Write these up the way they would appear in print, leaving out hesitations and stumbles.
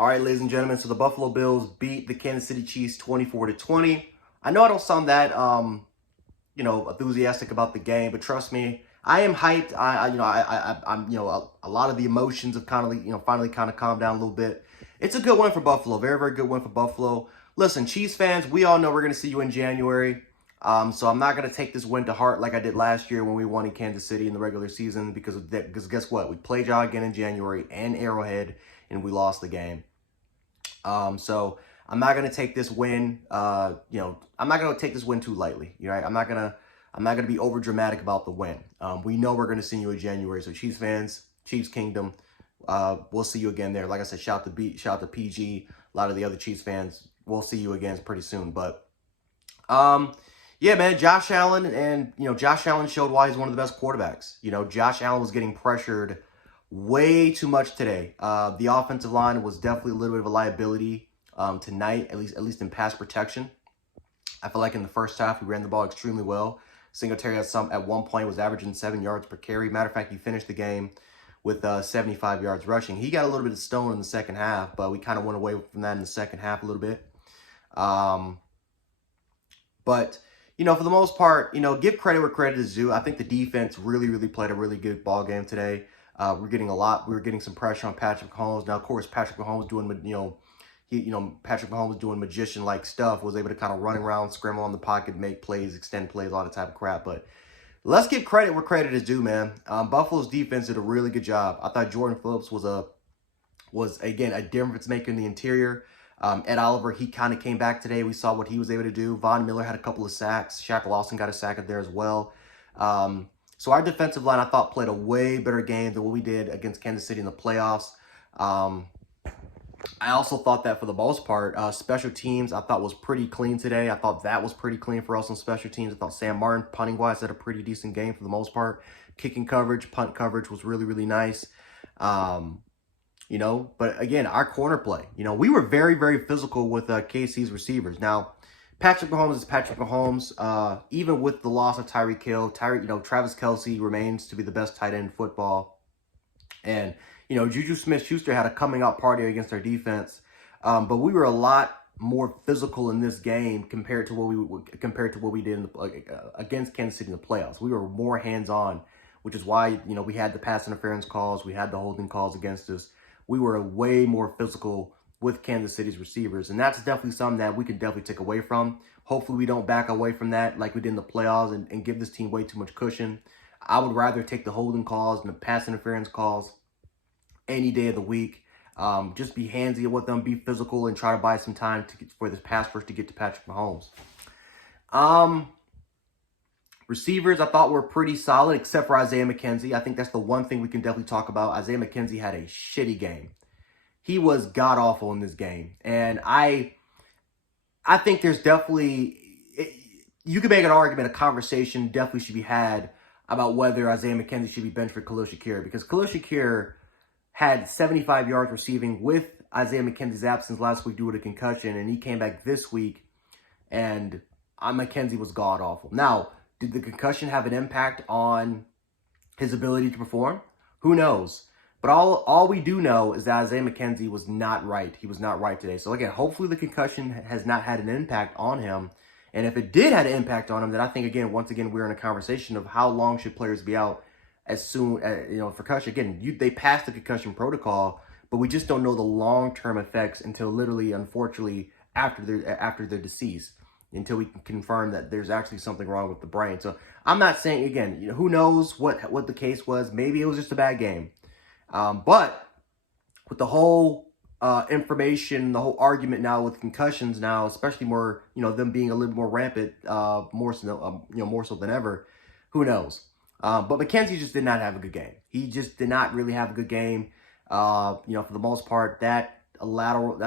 All right, ladies and gentlemen, so the Buffalo Bills beat the Kansas City Chiefs 24-20. I know I don't sound that enthusiastic about the game, but trust me, I am hyped. I'm a lot of the emotions have finally calmed down a little bit. It's a good win for Buffalo. Very, very good win for Buffalo. Listen, Chiefs fans, we all know we're going to see you in January. So I'm not going to take this win to heart like I did last year when we won in Kansas City in the regular season because guess what? We played y'all again in January and Arrowhead, and we lost the game. So I'm not going to take this win, I'm not going to take this win too lightly. Right? I'm not going to be over dramatic about the win. We know we're going to see you in January. So Chiefs fans, Chiefs Kingdom, we'll see you again there. Like I said, shout out to PG, a lot of the other Chiefs fans. We'll see you again pretty soon. But, yeah, man, Josh Allen Josh Allen showed why he's one of the best quarterbacks. Josh Allen was getting pressured way too much today. The offensive line was definitely a little bit of a liability tonight, at least in pass protection. I feel like in the first half, we ran the ball extremely well. Singletary at one point was averaging 7 yards per carry. Matter of fact, he finished the game with 75 yards rushing. He got a little bit of stone in the second half, but we kind of went away from that in the second half a little bit. But for the most part, give credit where credit is due. I think the defense really played a really good ball game today. We're getting some pressure on Patrick Mahomes. Now, of course, Patrick Mahomes doing magician-like stuff, was able to kind of run around, scramble on the pocket, make plays, extend plays, all that type of crap. But let's give credit where credit is due, man. Buffalo's defense did a really good job. I thought Jordan Phillips was again a difference maker in the interior. Ed Oliver, he kind of came back today. We saw what he was able to do. Von Miller had a couple of sacks. Shaq Lawson got a sack in there as well. So our defensive line, I thought, played a way better game than what we did against Kansas City in the playoffs. I also thought that for the most part, special teams, I thought was pretty clean today. I thought that was pretty clean for us on special teams. I thought Sam Martin, punting-wise, had a pretty decent game for the most part. Kicking coverage, punt coverage was really nice. But again, our corner play, we were very physical with KC's receivers. Now, Patrick Mahomes is Patrick Mahomes. Even with the loss of Tyreek Hill, Travis Kelce remains to be the best tight end in football. And, Juju Smith-Schuster had a coming out party against our defense. But we were a lot more physical in this game compared to what we did against Kansas City in the playoffs. We were more hands-on, which is why, we had the pass interference calls, we had the holding calls against us. We were way more physical with Kansas City's receivers. And that's definitely something that we can definitely take away from. Hopefully we don't back away from that like we did in the playoffs and give this team way too much cushion. I would rather take the holding calls and the pass interference calls any day of the week. Just be handsy with them, be physical, and try to buy some time for this pass rush to get to Patrick Mahomes. Receivers, I thought were pretty solid, except for Isaiah McKenzie. I think that's the one thing we can definitely talk about. Isaiah McKenzie had a shitty game. He was god-awful in this game. And I think there's definitely, you could make an argument, a conversation definitely should be had about whether Isaiah McKenzie should be benched for Khalil Shakir. Because Khalil Shakir had 75 yards receiving with Isaiah McKenzie's absence last week due to concussion. And he came back this week, and McKenzie was god-awful. Now, did the concussion have an impact on his ability to perform? Who knows? But all we do know is that Isaiah McKenzie was not right. He was not right today. So again, hopefully the concussion has not had an impact on him. And if it did have an impact on him, then I think, once again, we're in a conversation of how long should players be out as soon as, for concussion. Again, they passed the concussion protocol, but we just don't know the long-term effects until literally, unfortunately, after they're deceased, until we can confirm that there's actually something wrong with the brain. So I'm not saying, again, who knows what the case was. Maybe it was just a bad game. But with the whole information, the whole argument now with concussions now, especially more, them being a little more rampant, more so than ever, who knows? But McKenzie just did not have a good game. He just did not really have a good game. For the most part, that lateral,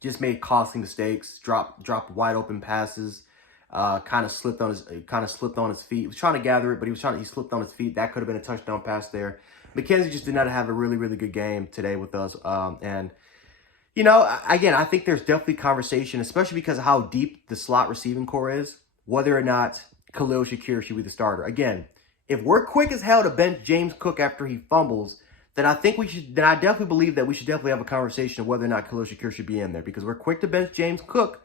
just made costly mistakes, dropped wide open passes, kind of slipped on his feet. He was trying to gather it, but he slipped on his feet. That could have been a touchdown pass there. McKenzie just did not have a really good game today with us. Again, I think there's definitely conversation, especially because of how deep the slot receiving core is, whether or not Khalil Shakir should be the starter. Again, if we're quick as hell to bench James Cook after he fumbles, then I think we should. Then I definitely believe that we should definitely have a conversation of whether or not Khalil Shakir should be in there, because we're quick to bench James Cook,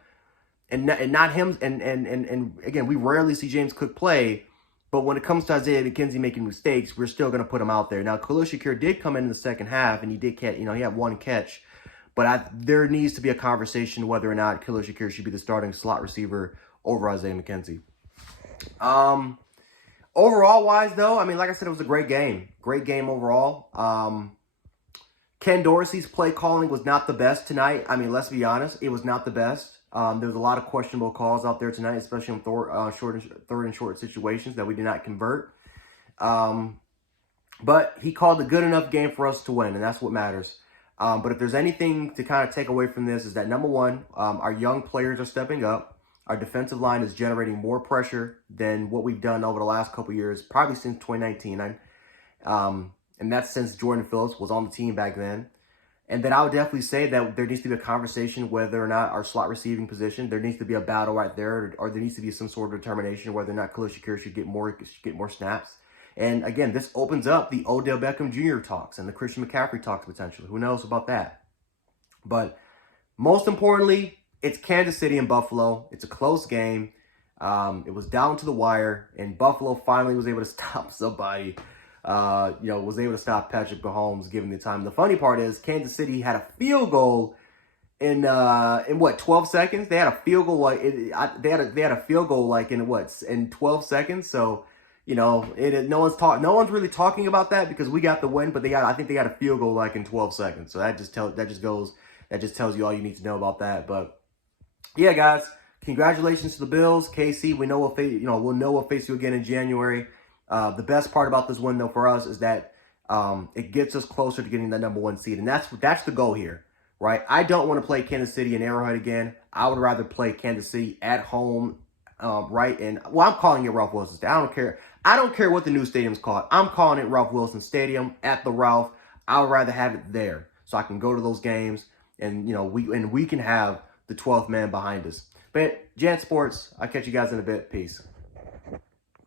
and not him. And again, we rarely see James Cook play, but when it comes to Isaiah McKenzie making mistakes, we're still going to put him out there. Now, Khalil Shakir did come in the second half, and he did catch. He had one catch, but there needs to be a conversation whether or not Khalil Shakir should be the starting slot receiver over Isaiah McKenzie. Overall wise, though, I mean, like I said, it was a great game. Great game overall. Ken Dorsey's play calling was not the best tonight. I mean, let's be honest, it was not the best. There was a lot of questionable calls out there tonight, especially on third and short situations that we did not convert. But he called a good enough game for us to win, and that's what matters. But if there's anything to kind of take away from this, is that number one, our young players are stepping up. Our defensive line is generating more pressure than what we've done over the last couple years, probably since 2019. And that's since Jordan Phillips was on the team back then. And then I would definitely say that there needs to be a conversation whether or not our slot receiving position, there needs to be a battle right there, or there needs to be some sort of determination whether or not Khalil Shakir should get more snaps. And again, this opens up the Odell Beckham Jr. talks and the Christian McCaffrey talks potentially. Who knows about that? But most importantly, it's Kansas City and Buffalo. It's a close game. It was down to the wire, and Buffalo finally was able to stop somebody. Was able to stop Patrick Mahomes given the time. The funny part is Kansas City had a field goal in 12 seconds. They had a field goal they had a field goal in 12 seconds. So no one's really talking about that because we got the win, but I think they got a field goal in 12 seconds. So that just tells you all you need to know about that. But yeah, guys, congratulations to the Bills. KC, we know we'll face you again in January. The best part about this win, though, for us is that it gets us closer to getting that number one seed. And that's the goal here, right? I don't want to play Kansas City in Arrowhead again. I would rather play Kansas City at home, right? And, I'm calling it Ralph Wilson Stadium. I don't care. I don't care what the new stadium's called. I'm calling it Ralph Wilson Stadium at the Ralph. I would rather have it there so I can go to those games and, we can have the 12th man behind us. But, Jan Sports, I'll catch you guys in a bit. Peace.